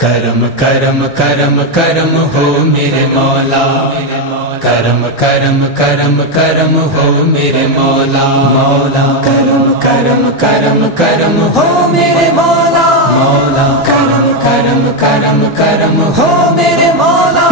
کرم کرم کرم کرم ہو میرے مولا، کرم کرم کرم کرم ہو میرے مولا، مولا کرم کرم کرم کرم ہو میرے مولا، مولا کرم کرم کرم کرم ہو میرے مولا،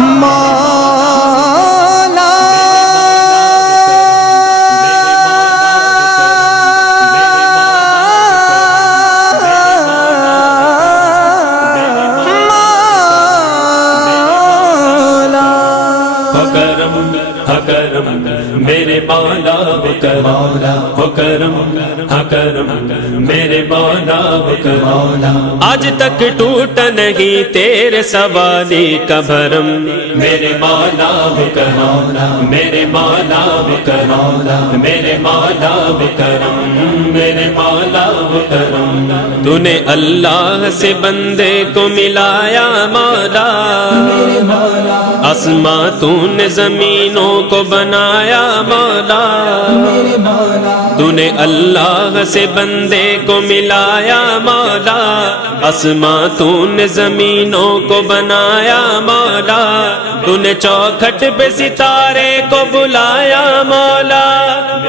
میرے مولا مولا ہو کرم، کرم میرے مولا مولا، آج تک ٹوٹا نہیں تیرے سوالی کا بھرم، میرے مولا کرم، میرے مولا کرم، میرے مولا کرم، میرے مولا کرم، تو نے اللہ سے بندے کو ملایا مولا، آسماں تو نے زمینوں کو بنایا مولا، تو نے اللہ سے بندے کو ملایا مولا، آسماں تو نے زمینوں کو بنایا مولا، تو نے چوکھٹ پہ ستارے کو بلایا مولا،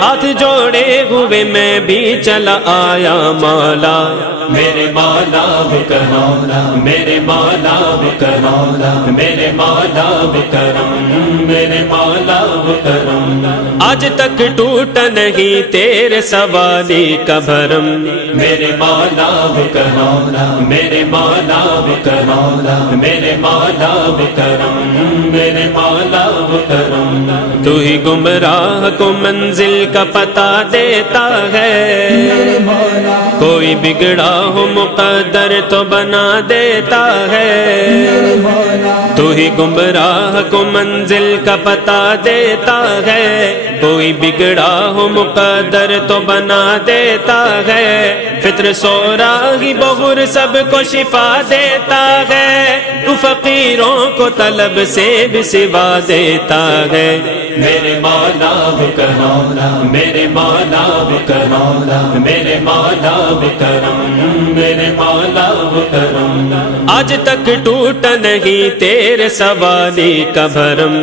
ہاتھ جوڑے ہوئے میں بھی چلا آیا مولا، میرے مولا کرم، میرے مولا کرم، میرے مولا کرم، میرے مولا کرم، آج تک ٹوٹا نہیں تیرے سوالی کا بھرم، میرے مولا کرم، میرے مولا کرم، میرے مولا کرم، میرے مولا کرم، تو ہی گمراہ کو منزل کا پتہ دیتا ہے، کوئی بگڑا ہو مقدر تو بنا دیتا ہے، تو ہی گمراہ کو منزل کا پتہ دیتا ہے، کوئی بگڑا ہو مقدر تو بنا دیتا ہے، فطر سوراغی بغور سب کو شفا دیتا ہے، تو فقیروں کو طلب سے بھی سوا دیتا ہے، میرے مولا کرم، میرے مولا کرم، میرے مولا کرم، میرے مولا کرم، آج تک ٹوٹا نہیں تیرے سوالی کا بھرم،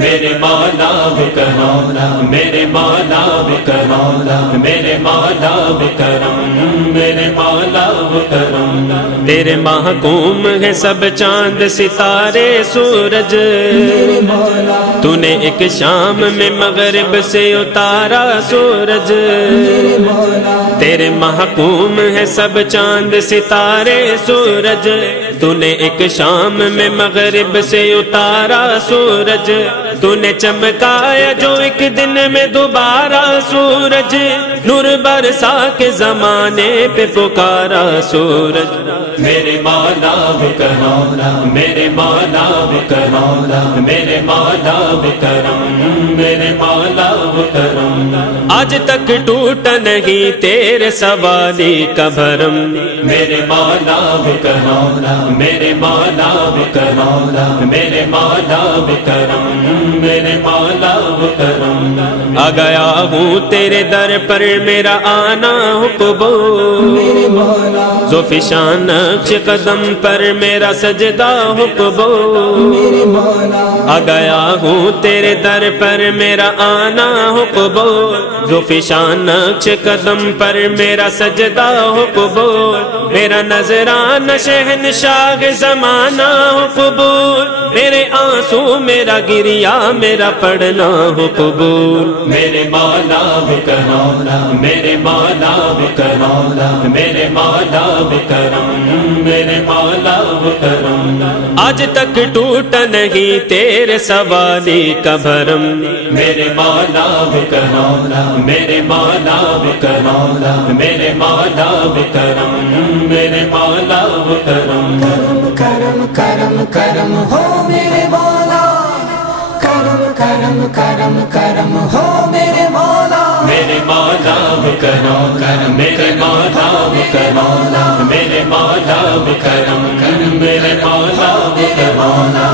میرے مولا کرم، میرے مولا کرم، میرے مولا کرم، میرے مولا کرم، تیرے محکوم ہے سب چاند ستارے سورج، تو نے ایک شام میں مغرب سے اتارا سورج، تیرے محکوم ہے سب چاند ستارے سورج، تو نے ایک شام میں مغرب سے اتارا سورج، تو نے چمکایا جو ایک دن میں دوبارہ سورج، نور برسا کے زمانے پہ پکارا سورج، میرے مولا کرم، میرے مولا کرم، میرے مولا کرم، میرے مولا کرم، آج تک ٹوٹا نہیں تیرے سوالی کا بھرم، میرے مولا کرم، میرے مولا کرم، میرے مولا کرم، میرے مولا کرم، آ گیا ہوں تیرے در پر میرا آنا ہو قبول، ذوالفشان نقش قدم پر میرا سجدہ ہو قبول، آ گیا ہوں تیرے در پر میرا آنا ہو قبول، ذوالفشان نقش قدم پر میرا سجدہ ہو قبول، میرا نذرانہ شہنشاہ زمانہ ہو قبول، میرے آنسو میرا گریا میرا پڑھنا ہو قبول، میرے مولا کرم، میرے مولا کرم، میرے مولا کرم، میرے مولا کرم، آج تک ٹوٹا نہیں تیرے سوالی کا بھرم، میرے مولا کرم، میرے مولا کرم، میرے مولا کرم، میرے مولا کرم، کرم کرم کرم ہو میرے مولا، کرم کرم کرم کرم ہو میرے مولا، میرے مولا کرم، میرے مولا کرم، میرے مولا کرم، میرے مولا کرم،